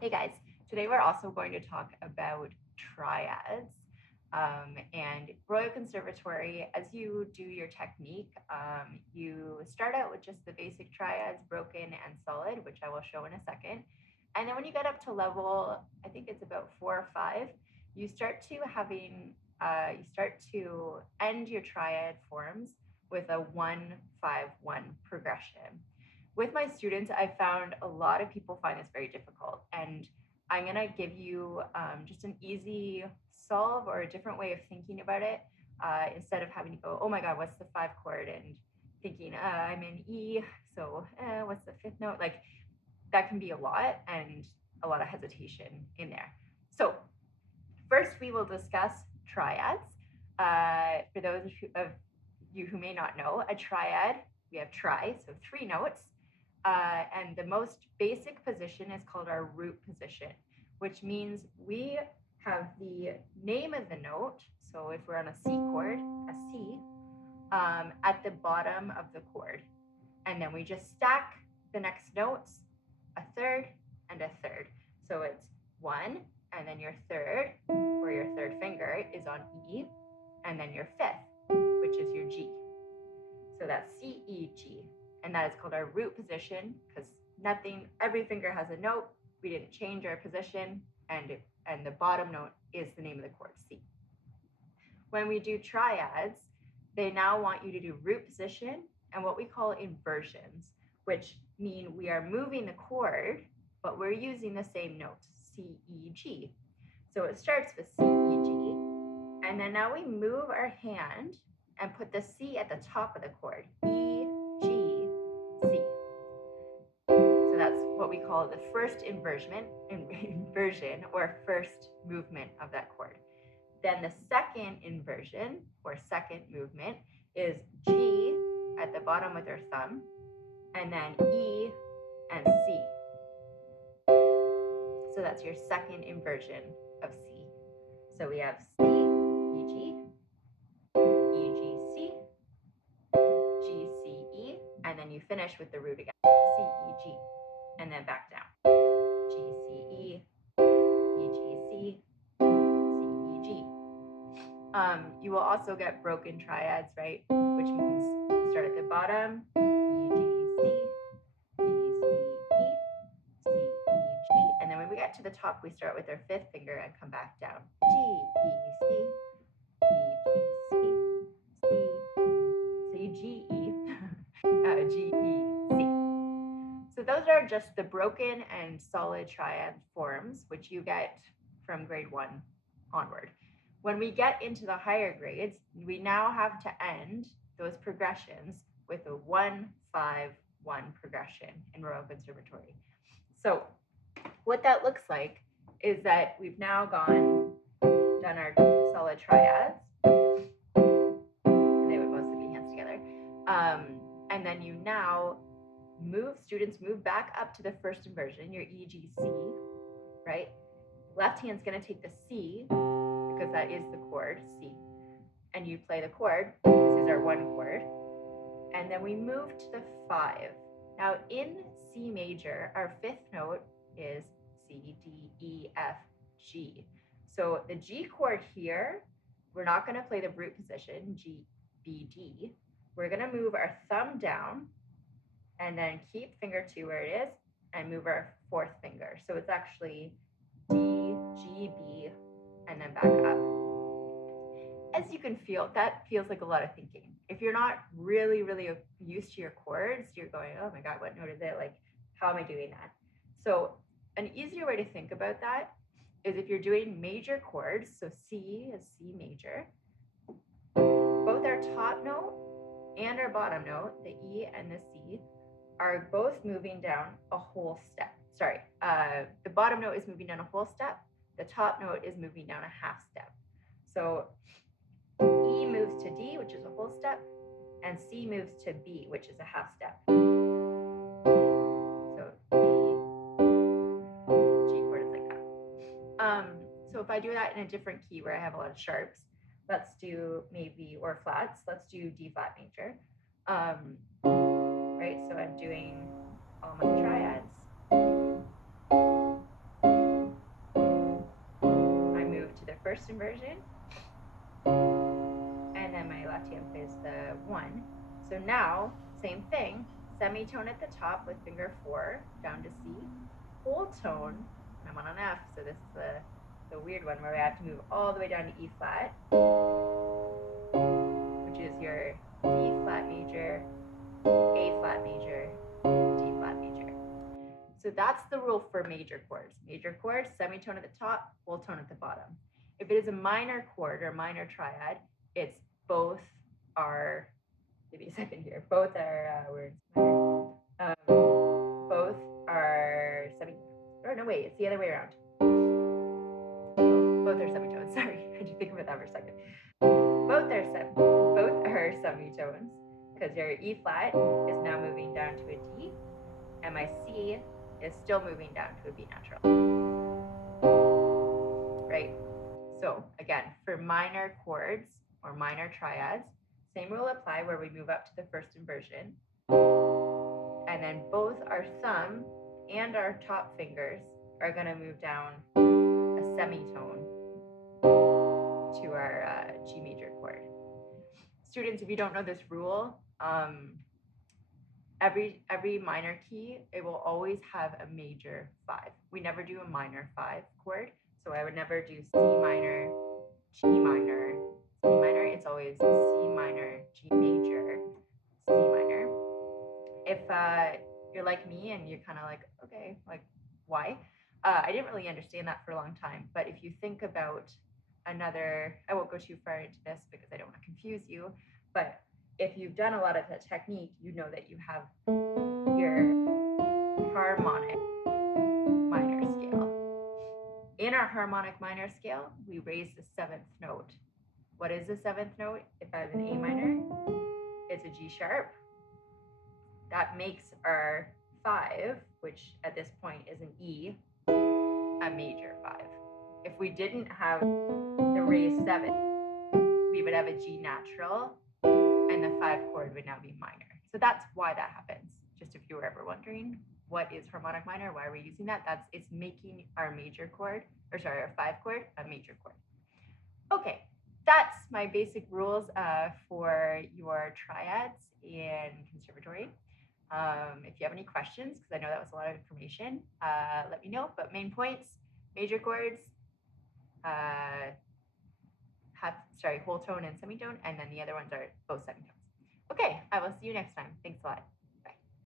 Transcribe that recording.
Hey guys, today we're also going to talk about triads. And Royal Conservatory, as you do your technique, you start out with just the basic triads, broken and solid, which I will show in a second. And then when you get up to level, I think it's about 4 or 5, you start to end your triad forms with a 1-5-1 progression. With my students, I found a lot of people find this very difficult, and I'm going to give you just an easy solve or a different way of thinking about it, instead of having to go, oh my God, what's the 5 chord, and thinking, I'm in E, so what's the 5th note? Like, that can be a lot and a lot of hesitation in there. So first we will discuss triads. For those of you who may not know, a triad, we have tri, so 3 notes. And the most basic position is called our root position, which means we have the name of the note. So if we're on a C chord, a C, at the bottom of the chord. And then we just stack the next notes, a third and a third. So it's 1, and then your third, or your third finger, is on E, and then your 5th, which is your G. So that's C, E, G. And that is called our root position, because every finger has a note. We didn't change our position, and the bottom note is the name of the chord, C. When we do triads, they now want you to do root position and what we call inversions, which mean we are moving the chord, but we're using the same notes, C, E, G. So it starts with C, E, G, and then now we move our hand and put the C at the top of the chord, E, G, C. So that's what we call the first inversion or first movement of that chord. Then the second inversion or second movement is G at the bottom with our thumb, and then E and C. So that's your second inversion of C. So we have C, E, G, E, G, C, G, C, E, and then you finish with the root again, C, E, G, and then back down, G, C, E, E, G, C, C, E, G. You will also get broken triads, right? Which means you start at the bottom, E, G, C, G, C, E, C, E, G, and then when we get to the top, we start with our 5th finger and come back down, G, E, C, E, G, C, C, G, E, G, E, C. So those are just the broken and solid triad forms, which you get from grade 1 onward. When we get into the higher grades, we now have to end those progressions with a 1-5-1 progression in Royal Conservatory. So what that looks like is that we've now done our solid triads, and they would mostly be hands together. And then you now students move back up to the first inversion, your E, G, C, right? Left hand's gonna take the C, because that is the chord, C, and you play the chord. This is our 1 chord. And then we move to the 5. Now in C major, our 5th note is C, D, E, F, G. So the G chord here, we're not going to play the root position, G, B, D. We're going to move our thumb down and then keep finger 2 where it is and move our 4th finger. So it's actually D, G, B, and then back up. As you can feel, that feels like a lot of thinking. If you're not really, really used to your chords, you're going, oh my God, what note is it? Like, how am I doing that? So an easier way to think about that is if you're doing major chords, so C is C major, both our top note and our bottom note, the E and the C, are both moving down a whole step. Sorry, the bottom note is moving down a whole step, the top note is moving down a half step. So E moves to D, which is a whole step, and C moves to B, which is a half step. So G chord is like that. So if I do that in a different key where I have a lot of sharps, let's do maybe, or flats, let's do D flat major. Right, so I'm doing all my triads. first inversion, and then my left hand plays the 1. So now, same thing, semitone at the top with finger 4 down to C, whole tone, and I'm on an F, so this is the weird one where we have to move all the way down to E flat, which is your D flat major, A flat major, D flat major. So that's the rule for major chords. Major chords, semitone at the top, whole tone at the bottom. If it is a minor chord or minor triad, it's both are, give me a second here, both are, both are semitones. Or no, wait, it's the other way around. Both are semitones, sorry, I had to think about that for a second. Both are semitones, because your E flat is now moving down to a D, and my C is still moving down to a B natural. Right? So again, for minor chords or minor triads, same rule apply where we move up to the first inversion. And then both our thumb and our top fingers are going to move down a semitone to our G major chord. Students, if you don't know this rule, every minor key, it will always have a major 5. We never do a minor 5 chord. So I would never do C minor, G minor, C minor. It's always C minor, G major, C minor. If you're like me and you're kind of like, okay, like why? I didn't really understand that for a long time. But if you think about another, I won't go too far into this because I don't want to confuse you. But if you've done a lot of the technique, you know that you have your harmonic minor scale. In our harmonic minor scale, we raise the 7th note. What is the 7th note? If I have an A minor, it's a G sharp. That makes our 5, which at this point is an E, a major 5. If we didn't have the raised 7, we would have a G natural, and the 5 chord would now be minor. So that's why that happens. Just if you were ever wondering, what is harmonic minor? Why are we using that? It's making our major chord, our 5 chord, a major chord. Okay, that's my basic rules for your triads in conservatory. If you have any questions, because I know that was a lot of information, let me know. But main points, major chords, whole tone and semitone, and then the other ones are both semitones. Okay, I will see you next time. Thanks a lot.